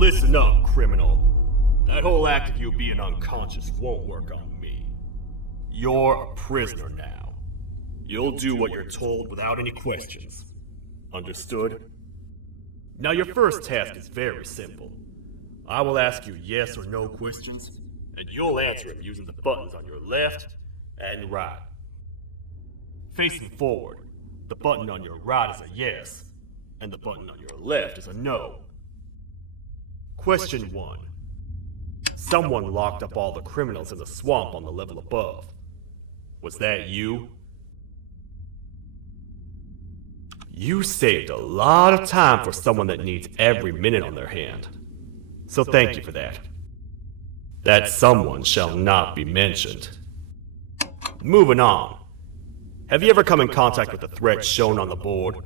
Listen up, criminal. That whole act of you being unconscious won't work on me. You're a prisoner now. You'll do what you're told without any questions. Understood? Now your first task is very simple. I will ask you yes or no questions, and you'll answer them using the buttons on your left and right. Facing forward, the button on your right is a yes, and the button on your left is a no. Question 1. Someone locked up all the criminals in the swamp on the level above. Was that you? You saved a lot of time for someone that needs every minute on their hand. So thank you for that. That someone shall not be mentioned. Moving on. Have you ever come in contact with the threat shown on the board?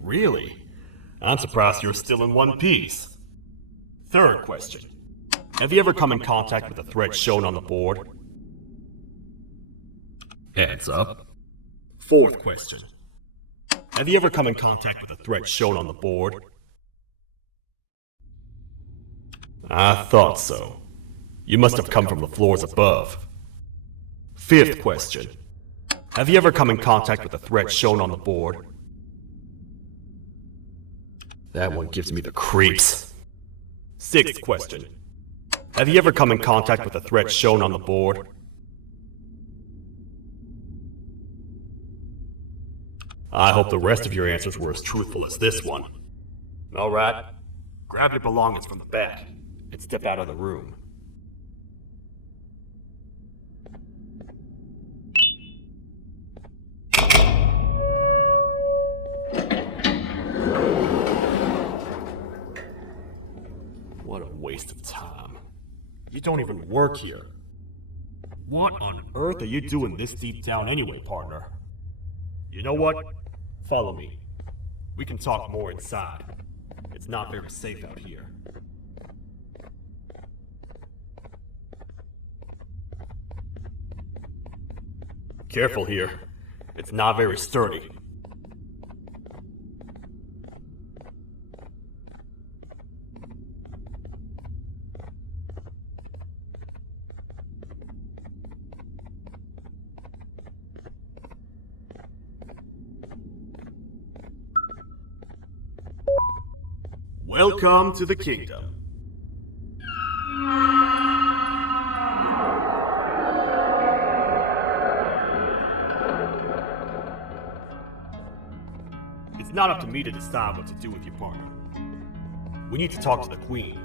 Really? I'm surprised you're still in one piece. Third question. Have you ever come in contact with the threat shown on the board? Hands up. Fourth question. Have you ever come in contact with the threat shown on the board? I thought so. You must have come from the floors above. Fifth question. Have you ever come in contact with the threat shown on the board? That one gives me the creeps. Sixth question. Have you ever come in contact with the threat shown on the board? I hope the rest of your answers were as truthful as this one. Alright, grab your belongings from the back and step out of the room. What a waste of time. You don't even work here. What on earth are you doing this deep down anyway, partner? You know what? Follow me. We can talk more inside. It's not very safe out here. Careful here. It's not very sturdy. Welcome to the kingdom. It's not up to me to decide what to do with your partner. We need to talk to the queen.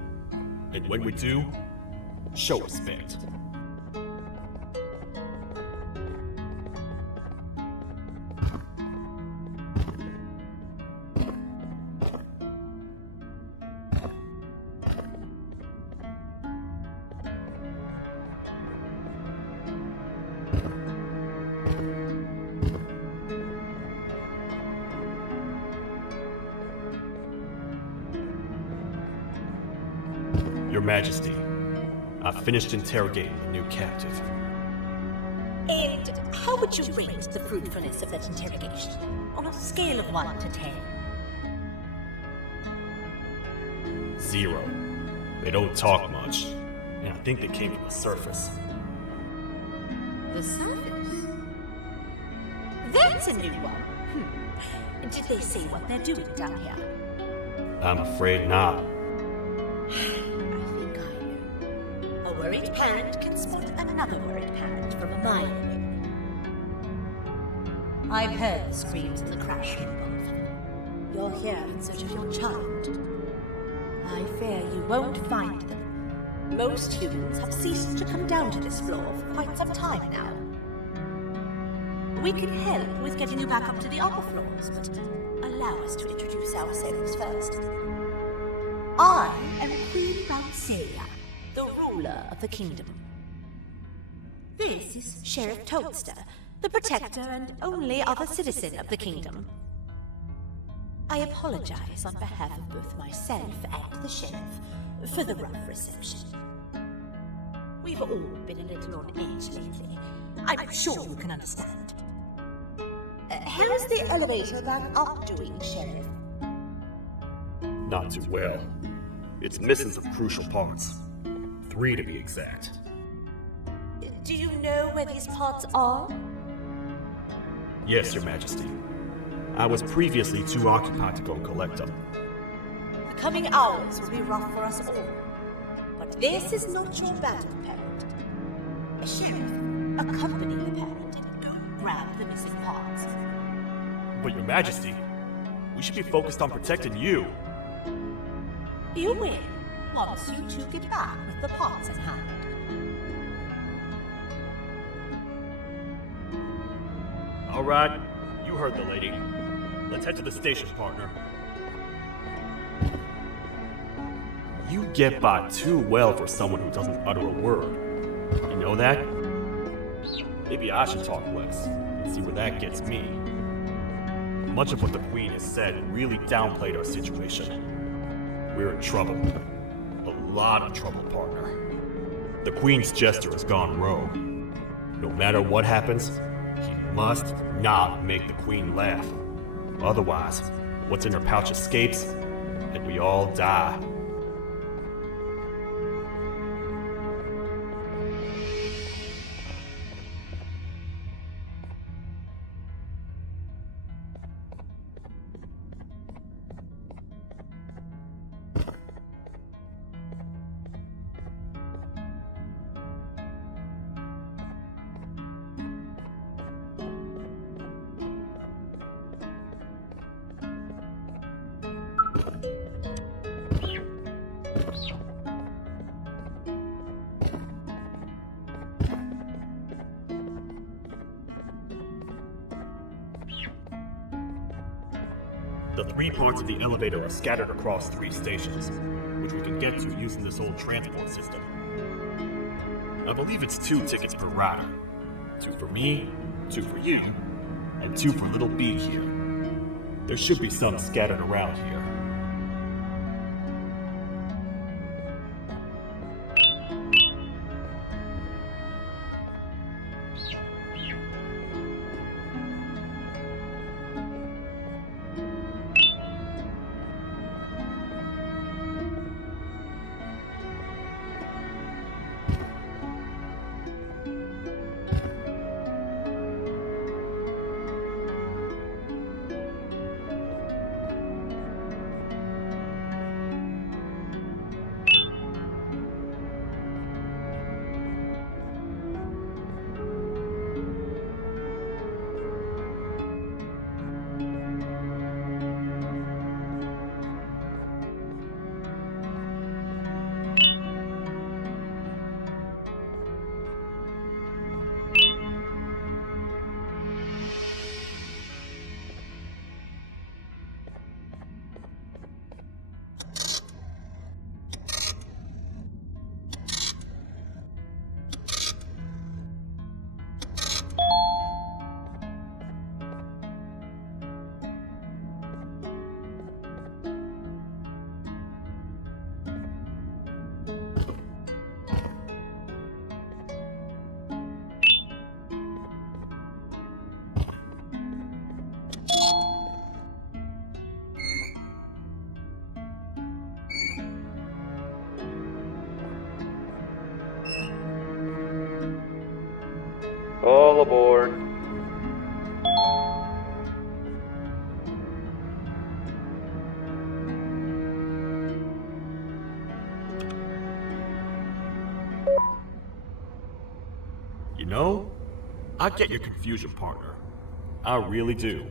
And when we do, show respect. Your Majesty, I've finished interrogating the new captive. And how would you rate the fruitfulness of that interrogation on a scale of 1 to 10? 0. They don't talk much, and I think they came from the surface. The surface? That's a new one. Did they say what they're doing down here? I'm afraid not. I think I know. A worried parent can spot another worried parent from a mile away. I've heard the screams of the crash involved. You're here in search of your child. I fear you won't find them. Most humans have ceased to come down to this floor for quite some time now. We can help with getting you back up to the upper floors, but allow us to introduce ourselves first. I am Queen Rauselia, the ruler of the kingdom. This is Sheriff Toadster, the protector and only other citizen of the kingdom. I apologize on behalf of both myself and the sheriff for the rough reception. We've all been a little on edge lately. I'm sure you can understand. How's the elevator back up doing, Sheriff? Not too well. It's missing some crucial parts. 3 to be exact. Do you know where these parts are? Yes, Your Majesty. I was previously too occupied to go collect them. The coming hours will be rough for us all. But this is not your battle, parent. Sheriff, accompany the parent and go grab the missing parts. But Your Majesty, we should be focused on protecting you. You win once you two get back with the parts at hand. All right, you heard the lady. Let's head to the station, partner. You get by too well for someone who doesn't utter a word. You know that? Maybe I should talk less and see where that gets me. Much of what the Queen has said really downplayed our situation. We're in trouble. A lot of trouble, partner. The Queen's jester has gone rogue. No matter what happens, he must not make the Queen laugh. Otherwise, what's in her pouch escapes, and we all die. The 3 parts of the elevator are scattered across 3 stations, which we can get to using this old transport system. I believe it's 2 tickets per rider. 2 for me, 2 for you, and 2 for little B here. There should be some scattered around here. All aboard. You know, I get your confusion, partner. I really do.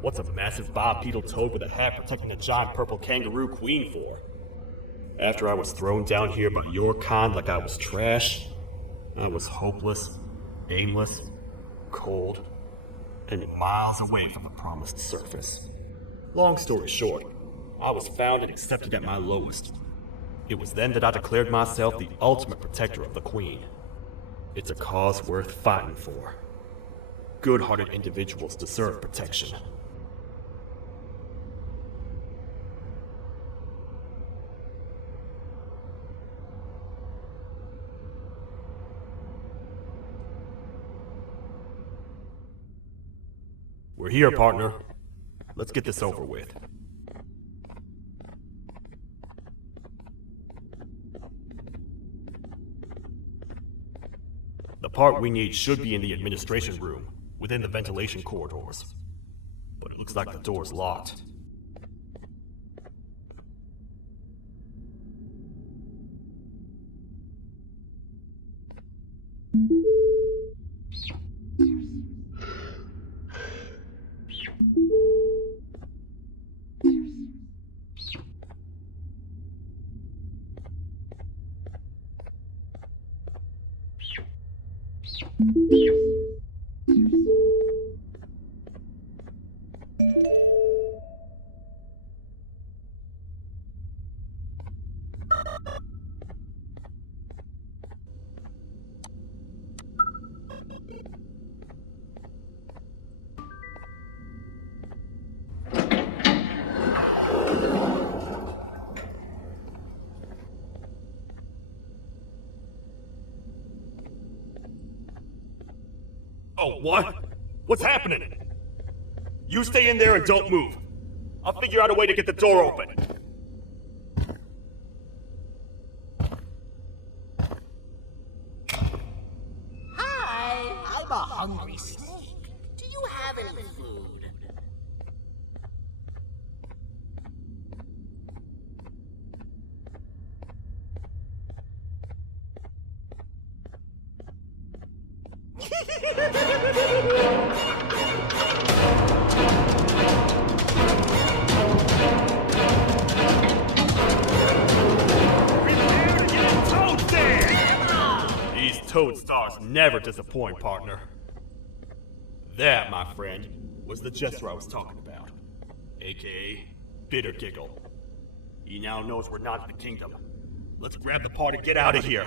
What's a massive bipedal toad with a hat protecting a giant purple kangaroo queen for? After I was thrown down here by your kind like I was trash, I was hopeless, aimless, cold, and miles away from the promised surface. Long story short, I was found and accepted at my lowest. It was then that I declared myself the ultimate protector of the Queen. It's a cause worth fighting for. Good-hearted individuals deserve protection. We're here, partner. Let's get this over with. The part we need should be in the administration room, within the ventilation corridors. But it looks like the door's locked. Oh, what? What's happening? You stay in there and don't move. I'll figure out a way to get the door open. Hi, I'm a hungry snake. Do you have any food? These toad stars never disappoint, partner. That, my friend, was the gesture I was talking about. AKA Bitter Giggle. He now knows we're not in the kingdom. Let's grab the part and get out of here.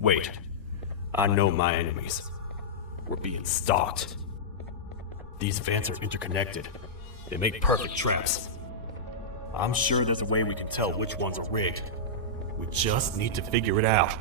Wait, I know my enemies. We're being stalked. These vents are interconnected. They make perfect traps. I'm sure there's a way we can tell which ones are rigged. We just need to figure it out.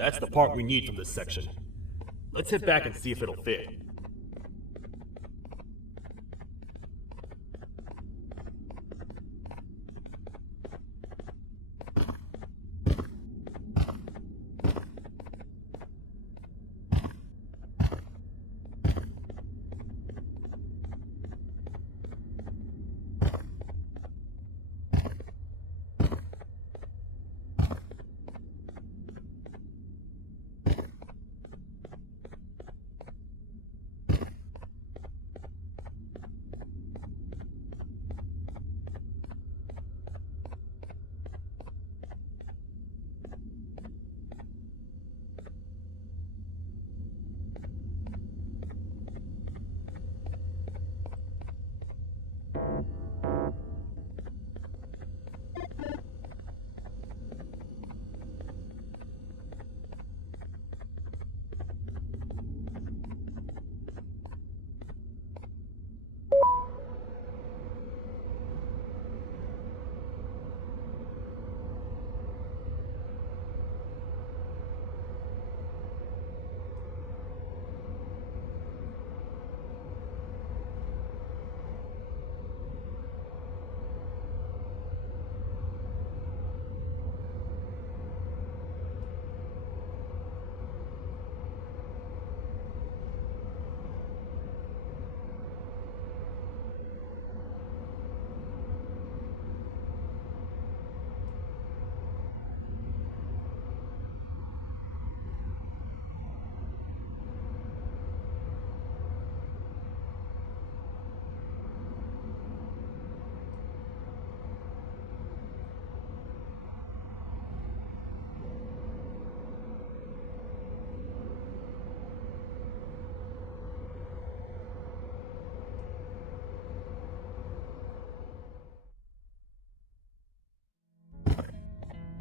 That's the part we need from this section. Let's head back and see if it'll fit.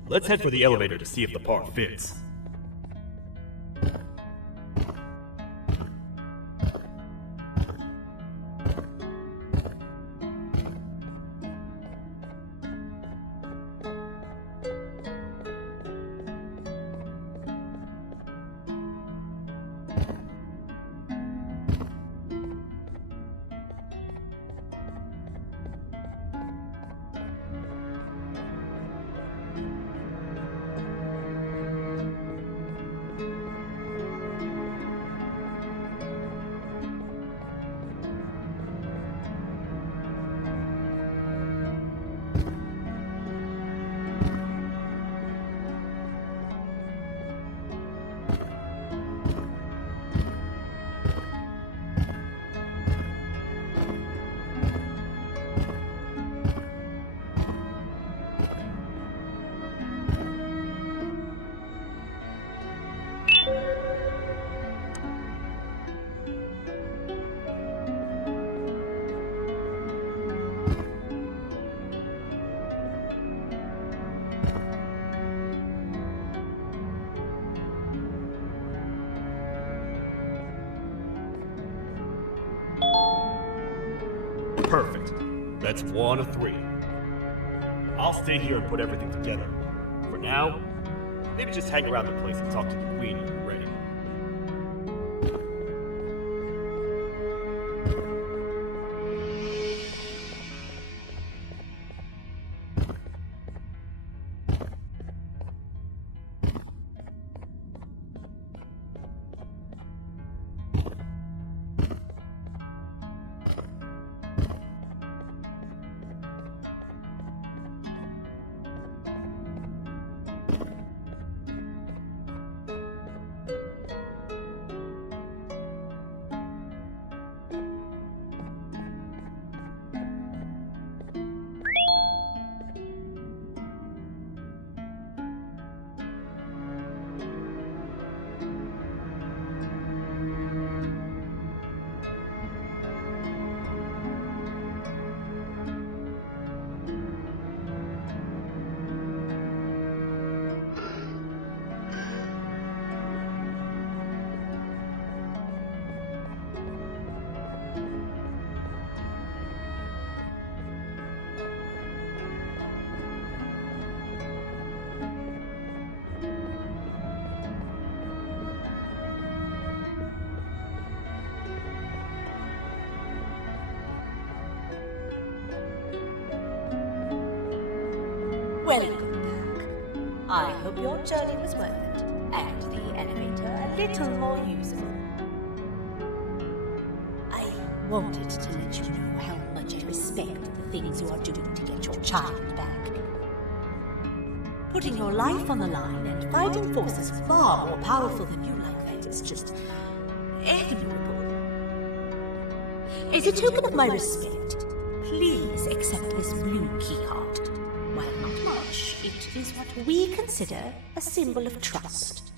Let's head for the elevator to see if the part fits. Perfect. That's 1 of 3. I'll stay here and put everything together. For now, maybe just hang around the place and talk to the Queen when you're ready. Welcome back. I hope your journey was worth it, and the elevator a little more usable. I wanted to let you know how much I respect the things you are doing to get your child back. Putting your life on the line and fighting forces far more powerful than you like that is just admirable. As a token of my respect, please accept this blue keycard. While not much, it is what we consider a symbol of trust.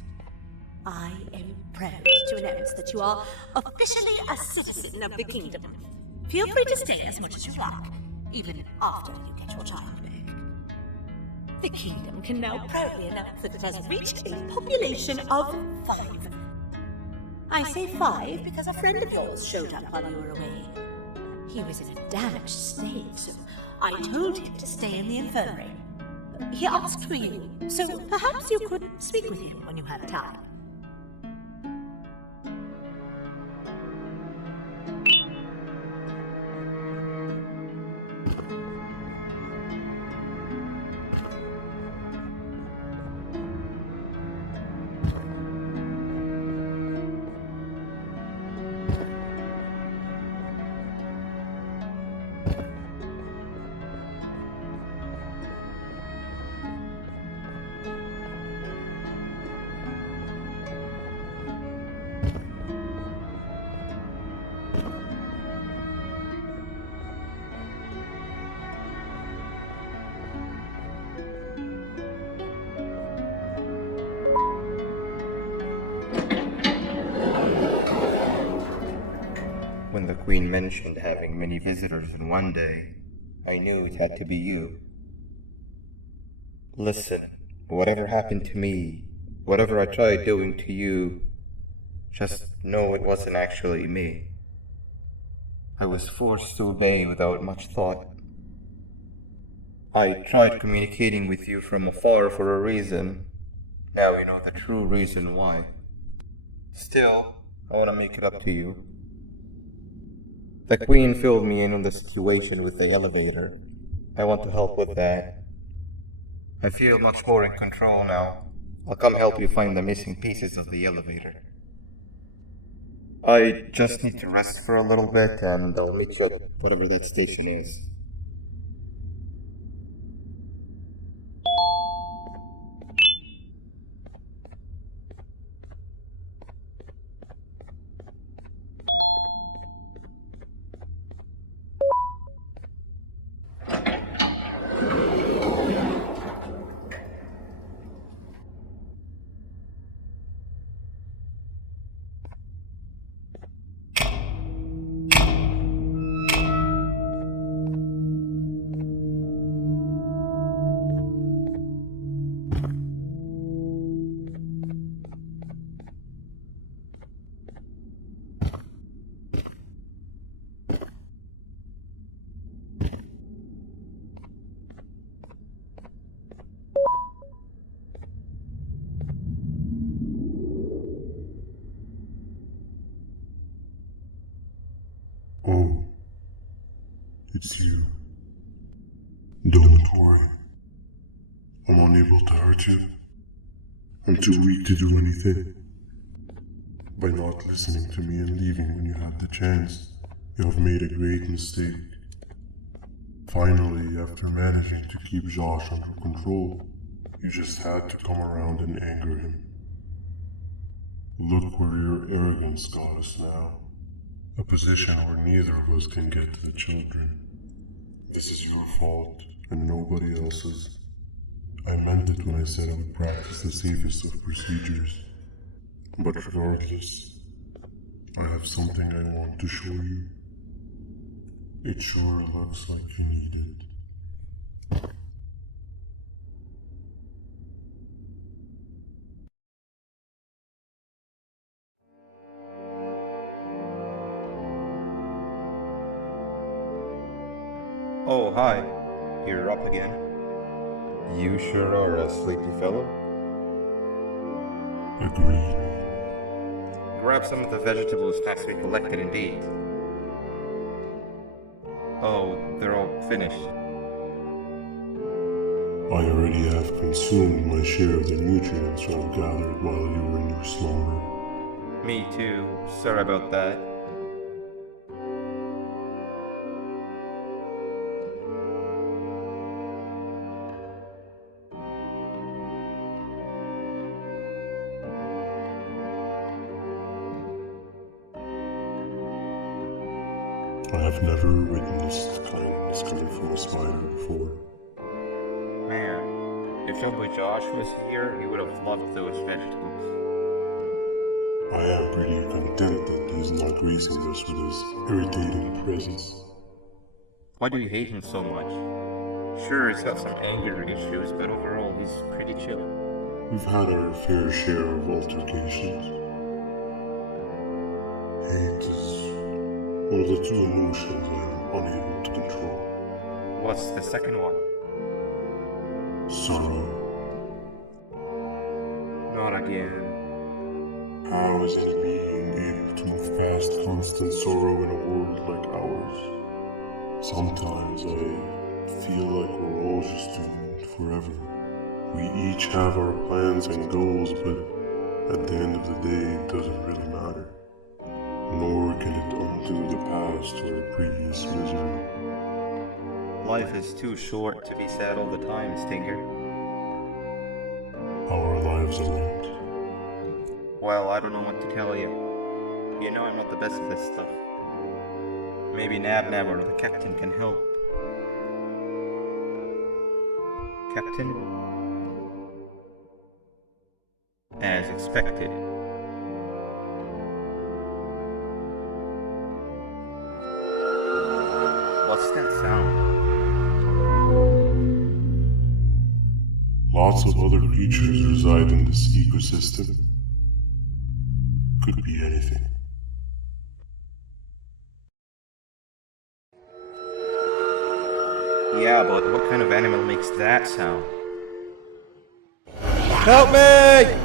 I am proud to announce that you are officially a citizen of the kingdom. Feel free to stay as much as you like, even after you get your child back. The kingdom can now proudly announce that it has reached a population of 5. I say 5 because a friend of yours showed up while you were away. He was in a damaged state, so I told him to stay in the infirmary. He asked for you, so perhaps you could speak with him when you have time. When the Queen mentioned having many visitors in one day, I knew it had to be you. Listen, whatever happened to me, whatever I tried doing to you, just know it wasn't actually me. I was forced to obey without much thought. I tried communicating with you from afar for a reason. Now you know the true reason why. Still, I want to make it up to you. The Queen filled me in on the situation with the elevator. I want to help with that. I feel much more in control now. I'll come help you find the missing pieces of the elevator. I just need to rest for a little bit and I'll meet you at whatever that station is. Oh, it's you. Don't worry. I'm unable to hurt you. I'm too weak to do anything. By not listening to me and leaving when you had the chance, you have made a great mistake. Finally, after managing to keep Josh under control, you just had to come around and anger him. Look where your arrogance got us now. A position where neither of us can get to the children. This is your fault, and nobody else's. I meant it when I said I would practice the safest of procedures. But regardless, I have something I want to show you. It sure looks like you need it. Oh, hi. You're up again. You sure are a sleepy fellow. Agreed. Grab some of the vegetable snacks we collected indeed. Oh, they're all finished. I already have consumed my share of the nutrients I've gathered while you were in your slumber. Me too. Sorry about that. I have never witnessed kindness coming from a spider before. Man, if Uncle Josh was here, he would have loved those vegetables. I am pretty content that he is not gracing us with his irritating presence. Why do you hate him so much? Sure, he's got some anger issues, but overall he's pretty chill. We've had our fair share of altercations. Hate is one of the two emotions I am unable to control. What's the second one? Sorrow. Not again. How is any being able to move past constant sorrow in a world like ours? Sometimes I feel like we're all just doomed forever. We each have our plans and goals, but at the end of the day, it doesn't really matter. Nor can it undo the past or previous misery. Life is too short to be sad all the time, Stinger. Our lives aren't. Well, I don't know what to tell you. You know I'm not the best at this stuff. Maybe Nab or the captain can help. Captain? As expected. What's that sound? Lots of other creatures reside in this ecosystem. Could be anything. Yeah, but what kind of animal makes that sound? Help me!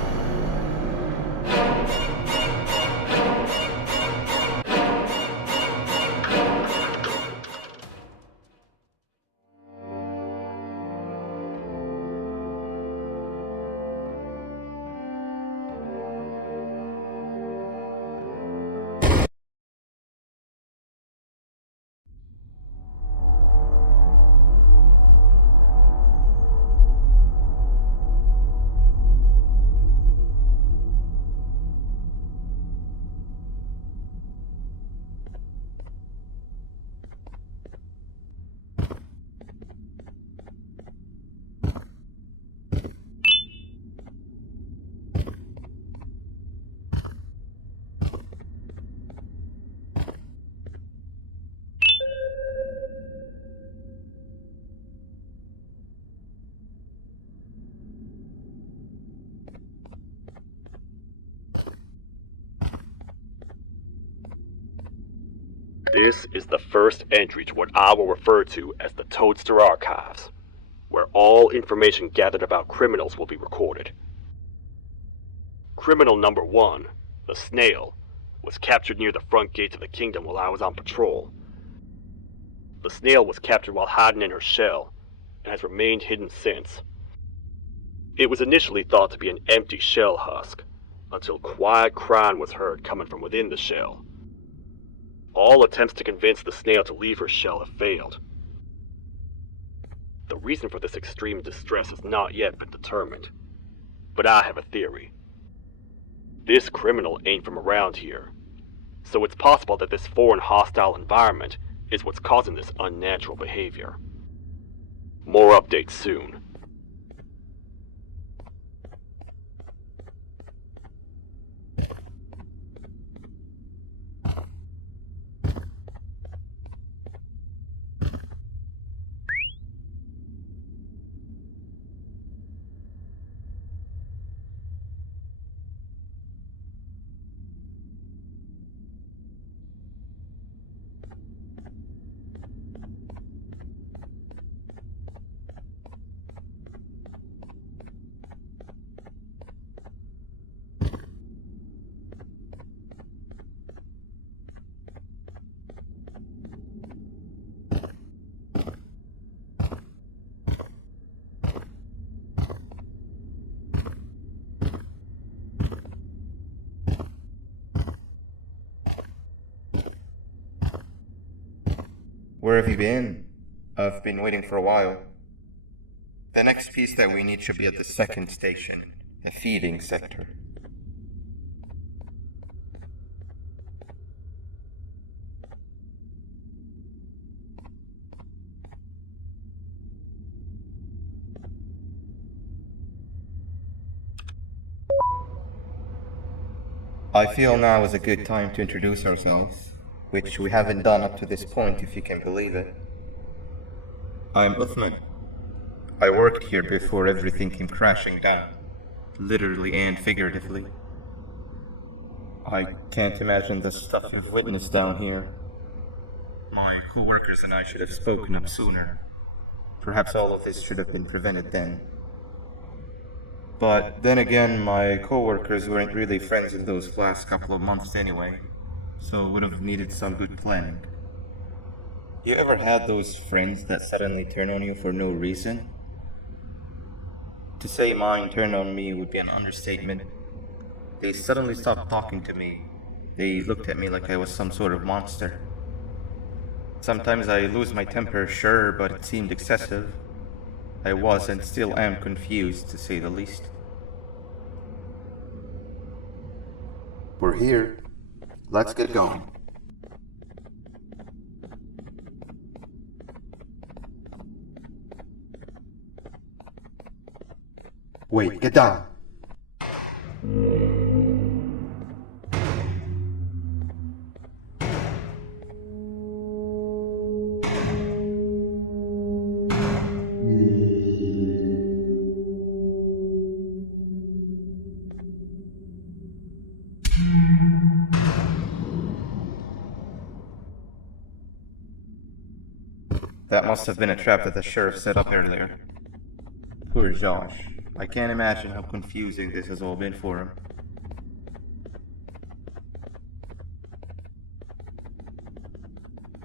This is the first entry to what I will refer to as the Toadster Archives, where all information gathered about criminals will be recorded. Criminal number 1, the snail, was captured near the front gates of the kingdom while I was on patrol. The snail was captured while hiding in her shell, and has remained hidden since. It was initially thought to be an empty shell husk, until quiet crying was heard coming from within the shell. All attempts to convince the snail to leave her shell have failed. The reason for this extreme distress has not yet been determined, but I have a theory. This criminal ain't from around here, so it's possible that this foreign hostile environment is what's causing this unnatural behavior. More updates soon. Where have you been? I've been waiting for a while. The next piece that we need should be at the second station, the feeding sector. I feel now is a good time to introduce ourselves, which we haven't done up to this point, if you can believe it. I'm Uthman. I worked here before everything came crashing down, literally and figuratively. I can't imagine the stuff you've witnessed down here. My co-workers and I should have spoken up sooner. Perhaps all of this should have been prevented then. But then again, my co-workers weren't really friends in those last couple of months anyway, so would have needed some good planning. You ever had those friends that suddenly turn on you for no reason? To say mine turned on me would be an understatement. They suddenly stopped talking to me. They looked at me like I was some sort of monster. Sometimes I lose my temper, sure, but it seemed excessive. I was and still am confused, to say the least. We're here. Let's get going. Wait, get down. That must have been a trap that the sheriff set up earlier. Poor Josh. I can't imagine how confusing this has all been for him.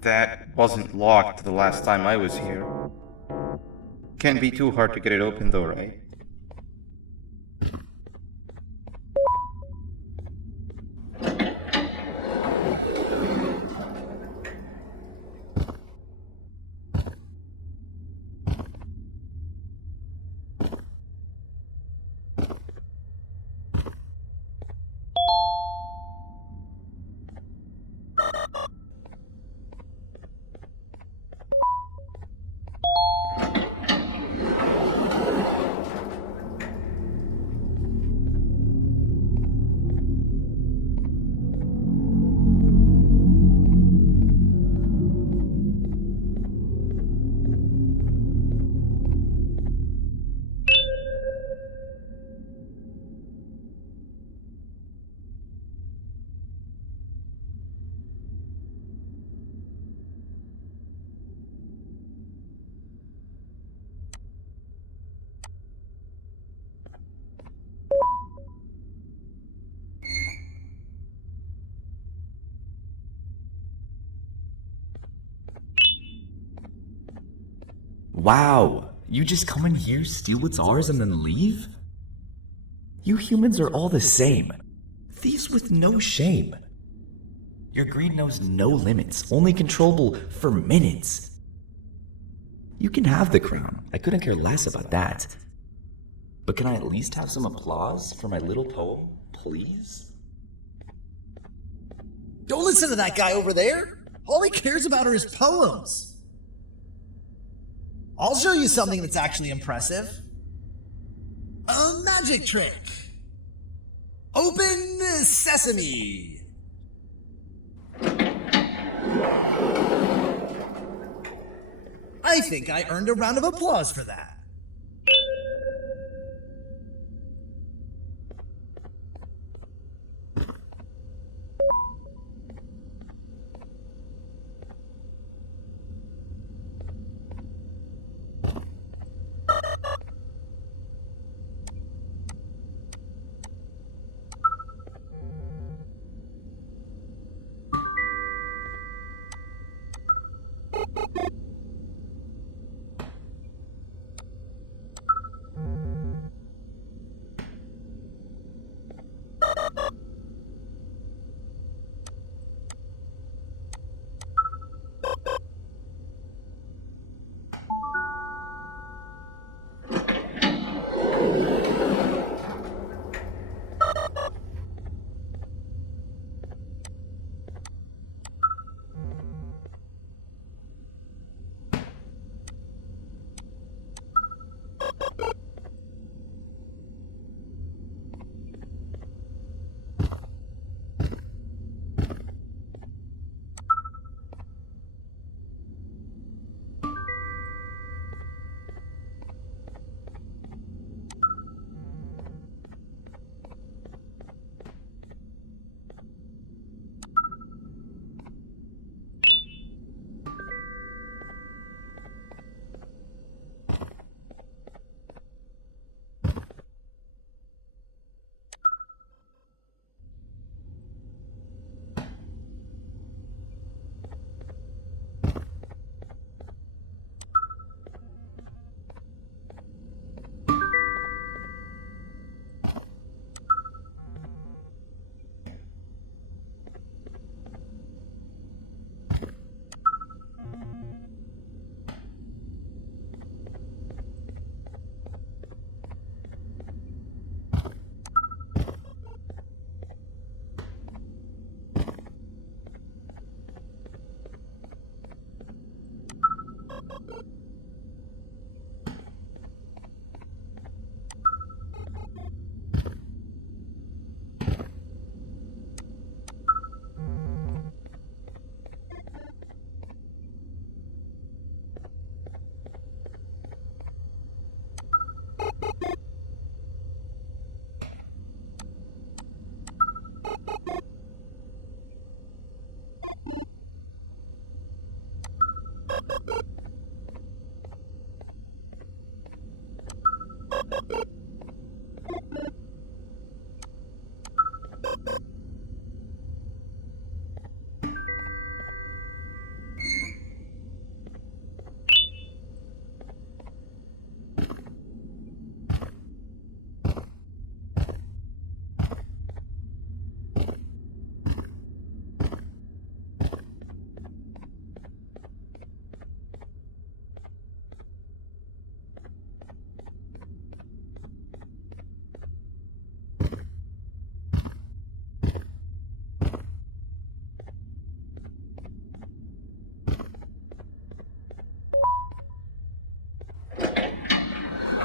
That wasn't locked the last time I was here. Can't be too hard to get it open though, right? Wow, you just come in here, steal what's ours, and then leave? You humans are all the same. Thieves with no shame. Your greed knows no limits, only controllable for minutes. You can have the crown. I couldn't care less about that. But can I at least have some applause for my little poem, please? Don't listen to that guy over there. All he cares about are his poems. I'll show you something that's actually impressive. A magic trick. Open sesame. I think I earned a round of applause for that.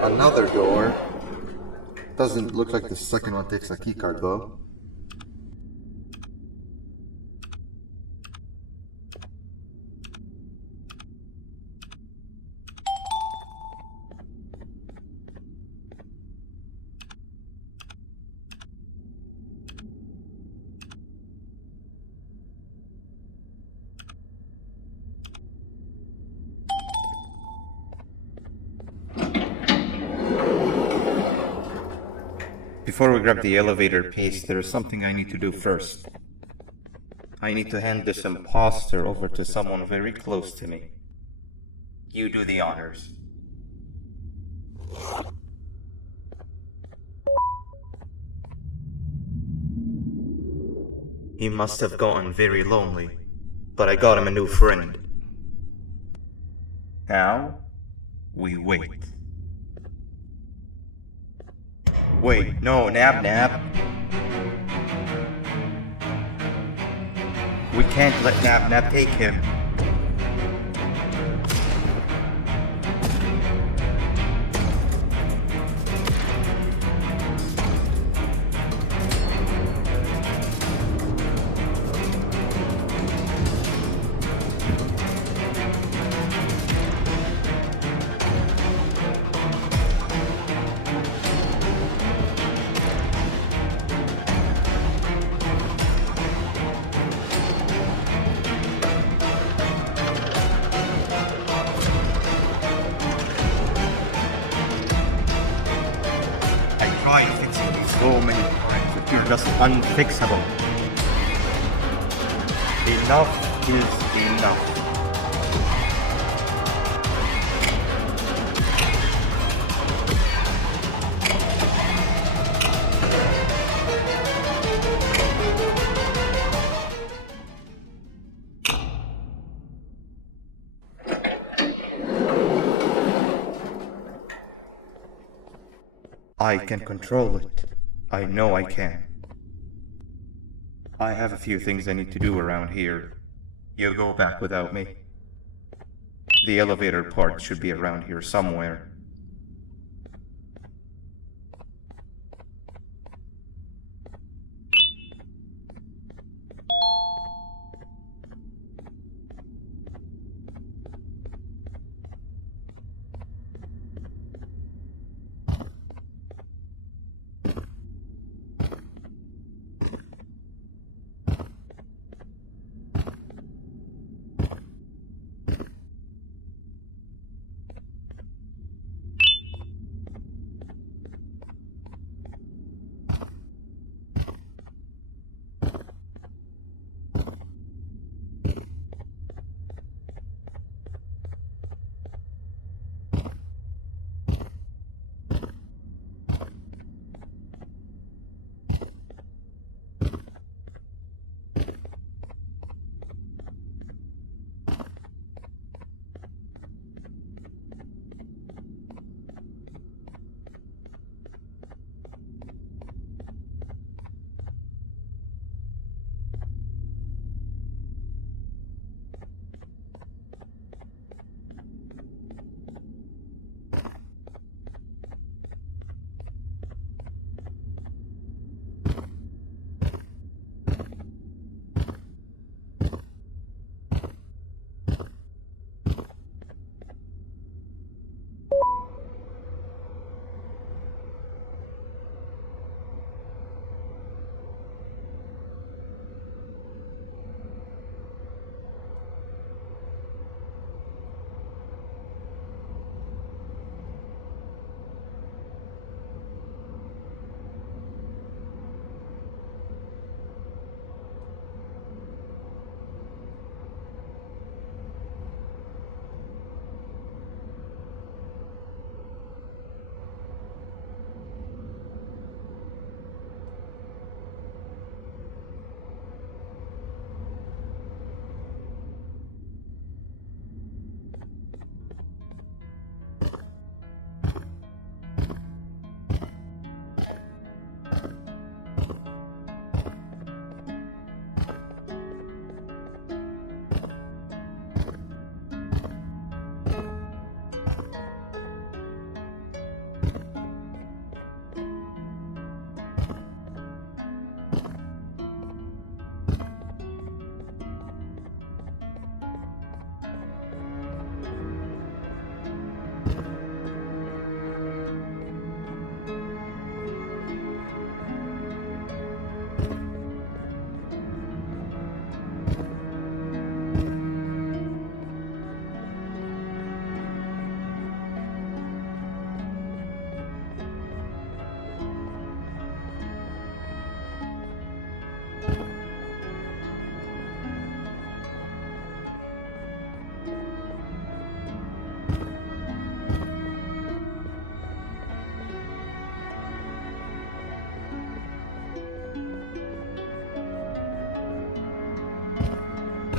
Another door. Doesn't look like the second one takes a keycard though. Before we grab the elevator piece, there is something I need to do first. I need to hand this imposter over to someone very close to me. You do the honors. He must have gotten very lonely, but I got him a new friend. Now, we wait. Wait, no, Nab. We can't let Nab take him. So many times that you're just unfixable. Enough is enough. I can control it. I know I can. I have a few things I need to do around here. You go back without me. The elevator part should be around here somewhere.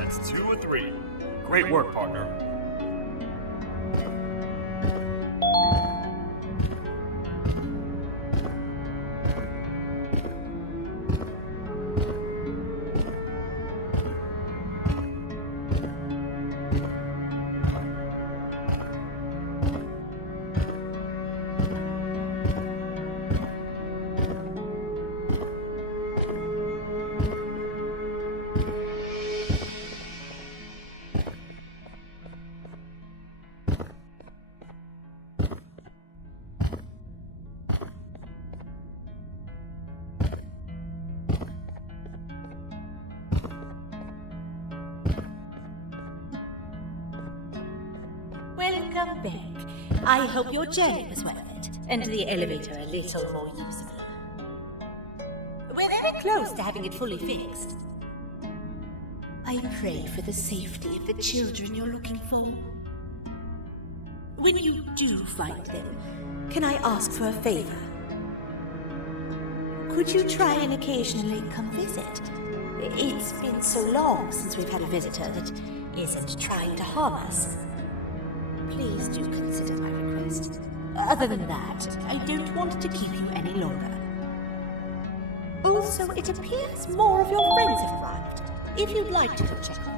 That's 2 or 3. Great work, partner. Welcome back. I hope your journey was worth it, and the elevator a little more usable. We're very close to having it fully fixed. I pray for the safety of the children you're looking for. When you do find them, can I ask for a favor? Could you try and occasionally come visit? It's been so long since we've had a visitor that isn't trying to harm us. Please do consider my request. Other than that, I don't want to keep you any longer. Also, it appears more of your friends have arrived. If you'd like to go check on them.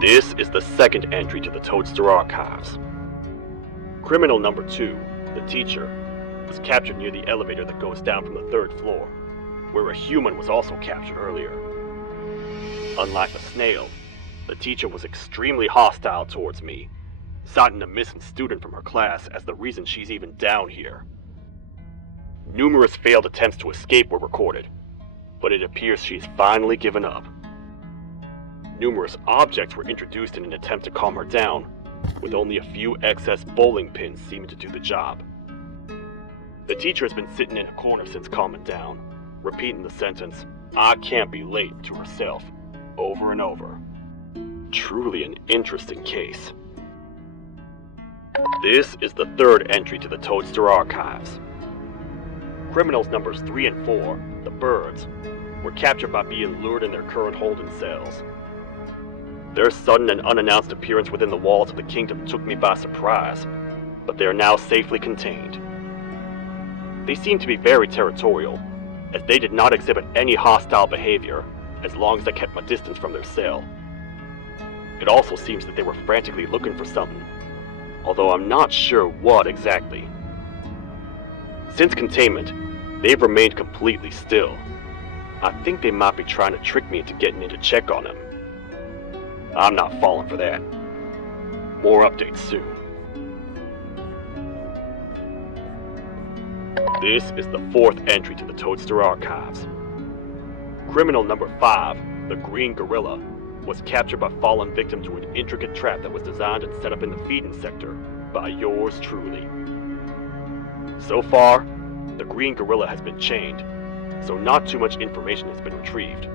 This is the second entry to the Toadster Archives. Criminal number 2, the teacher, was captured near the elevator that goes down from the 3rd floor, where a human was also captured earlier. Unlike the snail, the teacher was extremely hostile towards me, citing a missing student from her class as the reason she's even down here. Numerous failed attempts to escape were recorded, but it appears she's finally given up. Numerous objects were introduced in an attempt to calm her down, with only a few excess bowling pins seeming to do the job. The teacher has been sitting in a corner since calming down, repeating the sentence, "I can't be late," to herself, over and over. Truly an interesting case. This is the 3rd entry to the Toadster Archives. Criminals numbers 3 and 4, the birds, were captured by being lured in their current holding cells. Their sudden and unannounced appearance within the walls of the kingdom took me by surprise, but they are now safely contained. They seem to be very territorial, as they did not exhibit any hostile behavior, as long as I kept my distance from their cell. It also seems that they were frantically looking for something, although I'm not sure what exactly. Since containment, they've remained completely still. I think they might be trying to trick me into getting in to check on them. I'm not falling for that. More updates soon. This is the 4th entry to the Toadster Archives. Criminal number 5, the Green Gorilla, was captured by falling victim to an intricate trap that was designed and set up in the feeding sector by yours truly. So far, the Green Gorilla has been chained, so not too much information has been retrieved.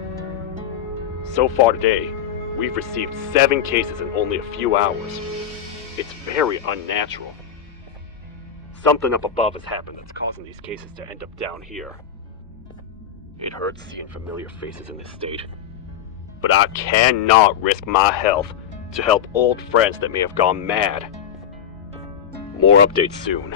So far today, we've received 7 cases in only a few hours. It's very unnatural. Something up above has happened that's causing these cases to end up down here. It hurts seeing familiar faces in this state, but I cannot risk my health to help old friends that may have gone mad. More updates soon.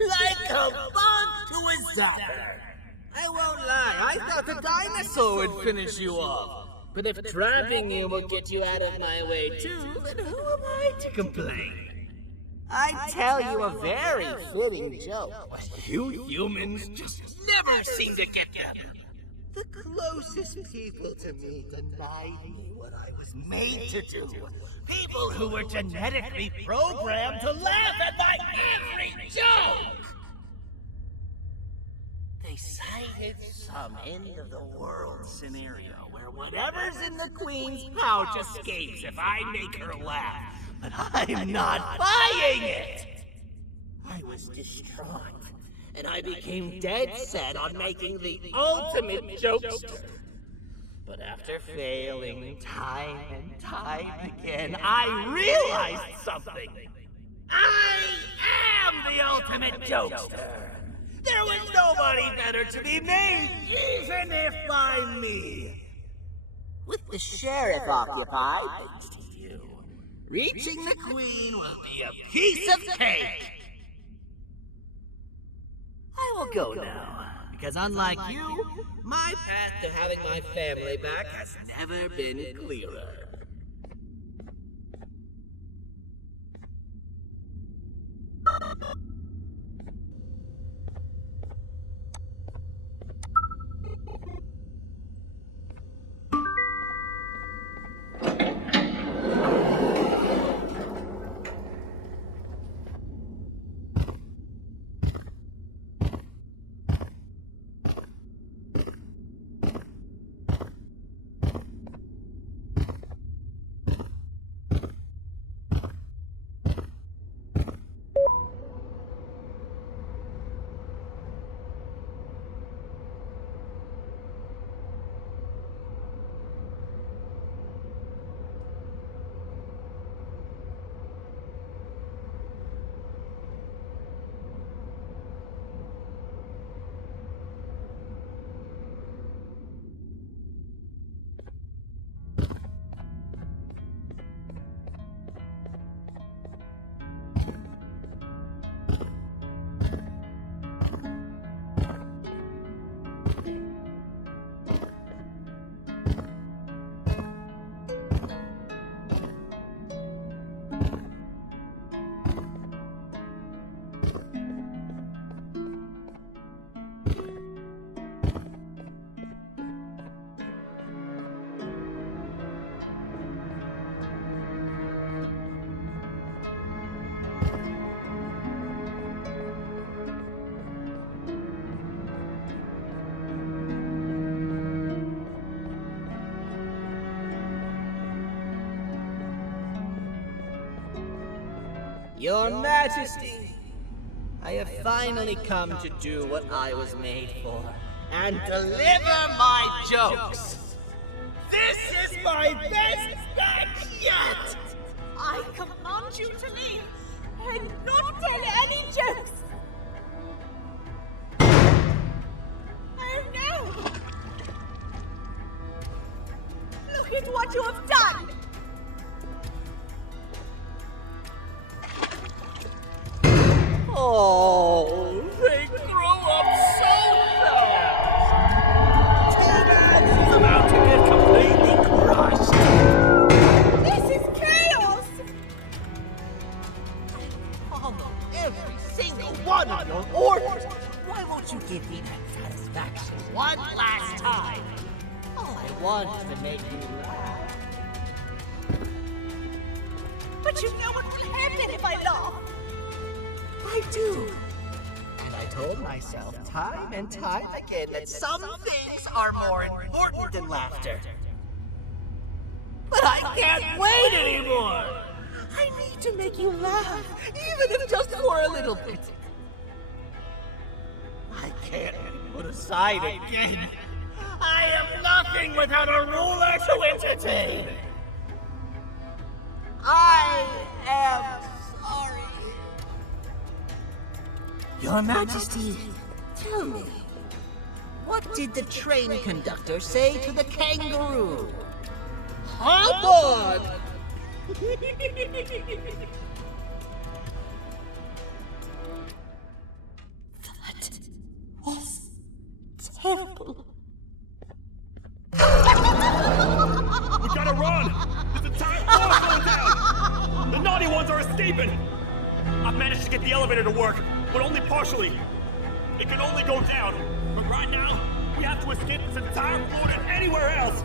Like a bug to a zapper. I won't lie, I thought a dinosaur would finish you off. But if trapping you will get you out of my way too, then who am I to complain? I tell you a very fitting joke, but you humans just never seem to get them. The closest people to me denied me what I was made to do. People who were genetically programmed to laugh at my every joke! They cited some end-of-the-world scenario where whatever's in the Queen's pouch escapes if I make her laugh. But I'm not buying it! I was distraught, and I became dead set on making the ultimate jokester. But after failing time and time again, I realized something. I am the ultimate jokester. There was nobody better to be made, even if by me. With the sheriff occupied, thanks to you, Reaching the Queen will be a piece of cake! I will go now, because unlike you, my path to having my family back has never been clearer. Your Majesty, I have finally come to do what I was made for, and deliver my jokes! This is my best sketch yet! I command you to leave and not tell any jokes! Oh no! Look at what you have done! Oh, they grow up so fast! I'm about to get completely crushed! This is chaos! I follow every single one of your orders! Why won't you give me that satisfaction one last time? All I want is to make you laugh. But you know what will happen if I laugh! I do. And I told myself time and time again that some things are more important than laughter. But I can't wait anymore! I need to make you laugh, even if just for a little bit. I can't be put aside again. I am nothing without a ruler to entertain. I am sorry. Your Majesty, tell me, what did the train conductor say to the kangaroo? Hop on! That was terrible. We gotta run! There's a entire floor going down! The naughty ones are escaping! I've managed to get the elevator to work, but only partially. It can only go down, but right now, we have to escape this entire floor to anywhere else!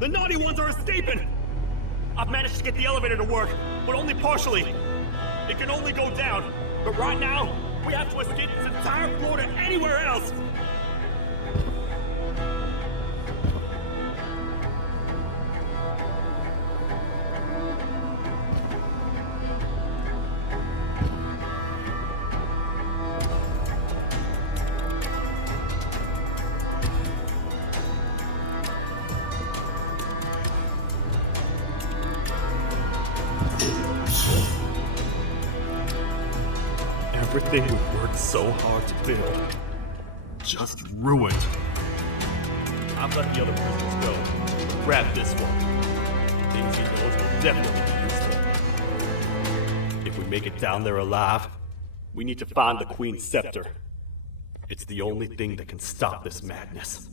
The naughty ones are escaping! I've managed to get the elevator to work, but only partially. It can only go down. But right now, we have to escape this entire floor to anywhere else. Everything we worked so hard to build, just ruined. I've let the other prisoners go. Grab this one. Things he knows will definitely be useful. If we make it down there alive, we need to find the Queen's scepter. It's the only thing that can stop this madness.